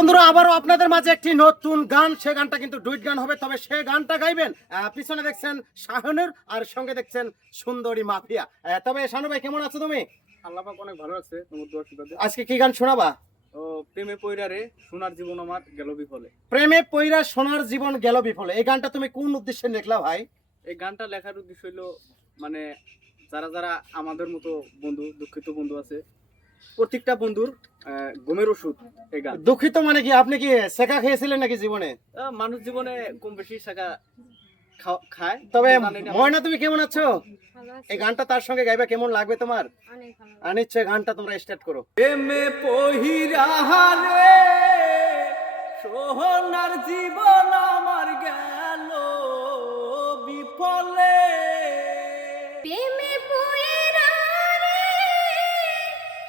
বন্ধুরা আবারও আপনাদের মাঝে একটি নতুন গান, সে গানটা কিন্তু ডুইট গান হবে। তবে সে গানটা গাইবেন, পিছনে দেখছেন শাহনুর আর সঙ্গে দেখছেন সুন্দরী মাফিয়া। তবে শানু ভাই কেমন আছো তুমি? আল্লাহ পাক অনেক ভালো আছে তোমার দোয়া আশীর্বাদে। আজকে কি গান শোনাবা? ও প্রেমে পইরা রে সোনার জীবন আমার গেল বিফলে। প্রেমে পইরা সোনার জীবন গেল বিফলে, এই গানটা তুমি কোন উদ্দেশ্যে লিখলা ভাই? এই গানটা লেখার উদ্দেশ্য হলো মানে যারা যারা আমাদের মতো বন্ধু দুঃখিত বন্ধু আছে, প্রত্যেকটা বন্ধুর ঘুমের ওষুধ এই গান। দুঃখিত মানে কি, আপনি কি সেকা খেয়েছিলেন নাকি জীবনে? মানুষ জীবনে কম বেশি শাখা খায়। তবে জানি না। ময়না তুমি কেমন আছো? ভালো আছি, এই গানটা তার সঙ্গে গাইবা, কেমন লাগবে তোমার? অনেক ভালো। নিশ্চয় গানটা তোমরা স্টার্ট করো। প্রেমে পহিরা রে সোনার জীবন আমার গেল বিফলে। প্রেমে পইরা রে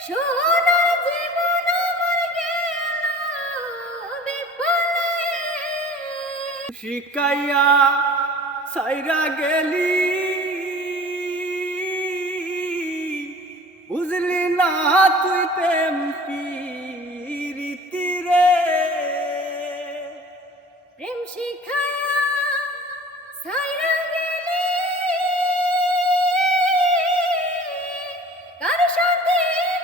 সোনার জীবন আমার গেল বিফলে। শিকাইয়া সাইরা গেলি বুঝলি না তুই প্রেম প্রীতি রে। প্রেম শিখায়া সাইরা গেলি, কার সাথে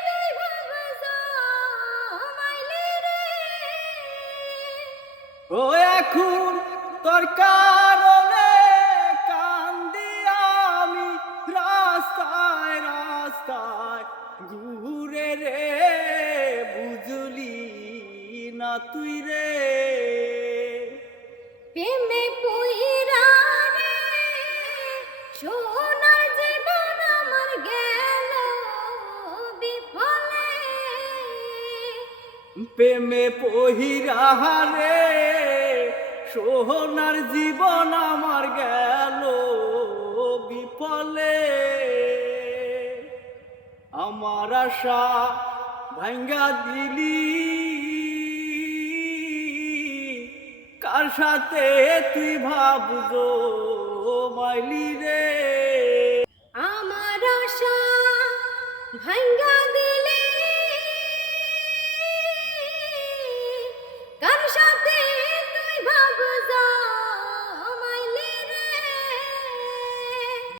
তুই ভাব জমাইলি রে। ও এখন তোর কারণে কান্দি আমি রাস্তায় রাস্তায় ঘুরে রে, বুঝলি না তুই রে। প্রেমে পইরা রে সোনার জীবন আমার গেল বিফলে। প্রেমে পহিরা রে সোনার জীবন আমার গেল বিফলে। আমার আশা ভাঙ্গা দিলি, কার সাথে তুই ভাবজো মাইলি রে। আমার আশা ভাঙ্গা